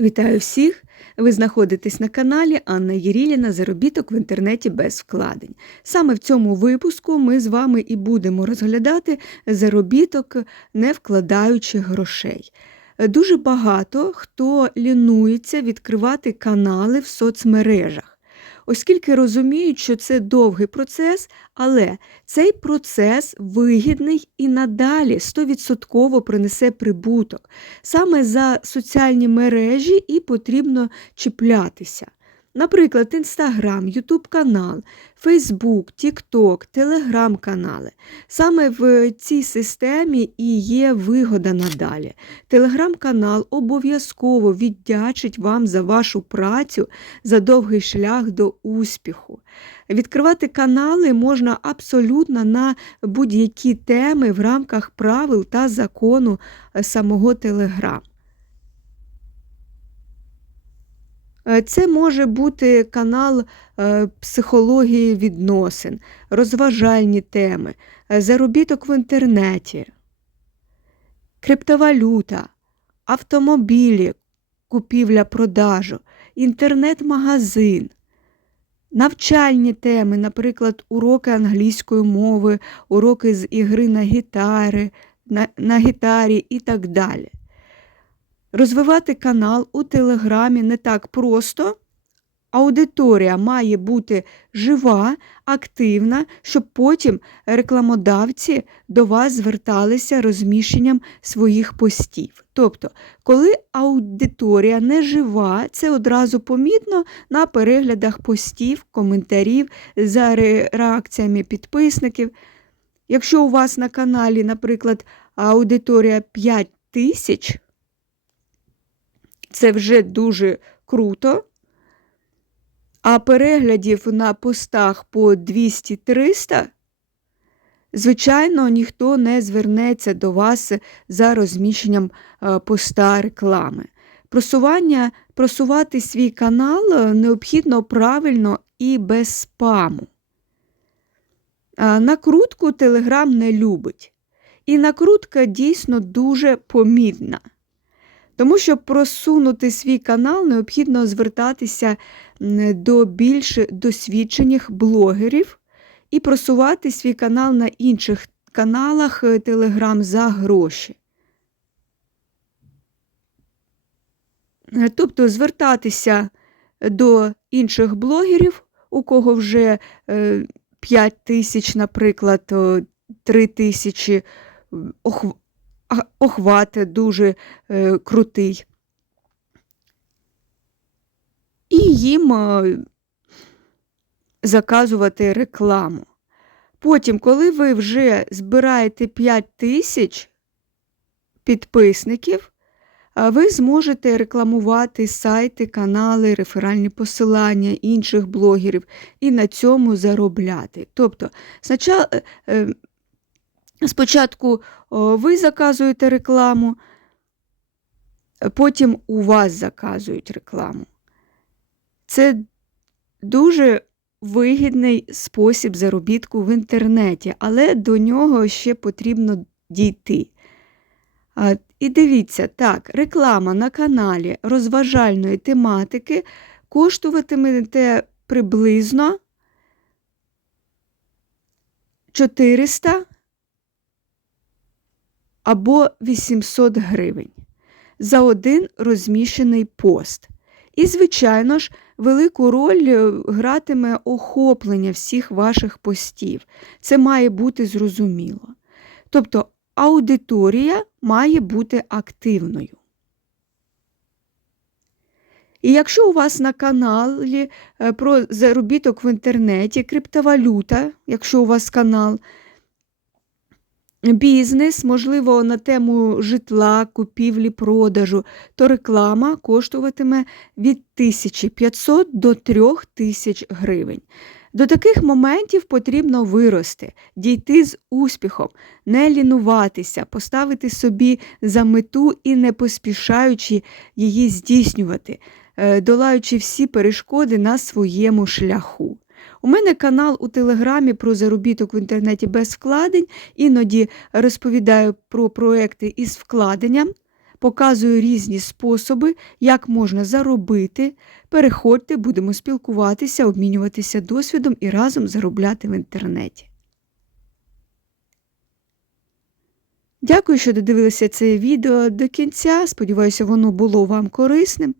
Вітаю всіх! Ви знаходитесь на каналі Анна Єріліна Заробіток в інтернеті без вкладень. Саме в цьому випуску ми з вами і будемо розглядати заробіток, не вкладаючи грошей. Дуже багато хто лінується відкривати канали в соцмережах. Оскільки розуміють, що це довгий процес, але цей процес вигідний і надалі 100% принесе прибуток. Саме за соціальні мережі і потрібно чіплятися. Наприклад, Інстаграм, Ютуб канал, Фейсбук, Тікток, Телеграм-канали. Саме в цій системі і є вигода надалі. Телеграм-канал обов'язково віддячить вам за вашу працю, за довгий шлях до успіху. Відкривати канали можна абсолютно на будь-які теми в рамках правил та закону самого Телеграм. Це може бути канал е, психології відносин, розважальні теми, е, заробіток в інтернеті, криптовалюта, автомобілі, купівля продажу, інтернет-магазин, навчальні теми, наприклад, уроки англійської мови, уроки з ігри на гітари, на, на гітарі і так далі. Розвивати канал у Телеграмі не так просто. Аудиторія має бути жива, активна, щоб потім рекламодавці до вас зверталися розміщенням своїх постів. Тобто, коли аудиторія не жива, це одразу помітно на переглядах постів, коментарів, за реакціями підписників. Якщо у вас на каналі, наприклад, аудиторія 5 тисяч, це вже дуже круто. А переглядів на постах по 200-300, звичайно, ніхто не звернеться до вас за розміщенням е, поста реклами. Просування, Просувати свій канал е, необхідно правильно і без спаму. Накрутку Телеграм не любить. І накрутка дійсно дуже помітна. Тому щоб просунути свій канал, необхідно звертатися до більш досвідчених блогерів і просувати свій канал на інших каналах Telegram е, за гроші. Е, тобто звертатися до інших блогерів, у кого вже 5 е, тисяч, наприклад, 3 тисячі охват дуже е, крутий. І їм е, заказувати рекламу. Потім, коли ви вже збираєте 5 тисяч підписників, ви зможете рекламувати сайти, канали, реферальні посилання інших блогерів і на цьому заробляти. Тобто, спочатку е, Спочатку ви заказуєте рекламу, потім у вас заказують рекламу. Це дуже вигідний спосіб заробітку в інтернеті, але до нього ще потрібно дійти. І дивіться, так, реклама на каналі розважальної тематики коштуватиме приблизно 400 або 800 гривень за один розміщений пост. І, звичайно ж, велику роль е, гратиме охоплення всіх ваших постів. Це має бути зрозуміло. Тобто аудиторія має бути активною. І якщо у вас на каналі е, про заробіток в інтернеті, криптовалюта, якщо у вас канал, бізнес, можливо, на тему житла, купівлі, продажу, то реклама коштуватиме від 1500 до 3000 гривень. До таких моментів потрібно вирости, дійти з успіхом, не лінуватися, поставити собі за мету і не поспішаючи її здійснювати, е, долаючи всі перешкоди на своєму шляху. У мене канал у Телеграмі про заробіток в інтернеті без вкладень, іноді розповідаю про проекти із вкладенням. показую різні способи, як можна заробити. Переходьте, будемо спілкуватися, обмінюватися досвідом і разом заробляти в інтернеті. Дякую, що додивилися це відео до кінця. Сподіваюся, воно було вам корисним.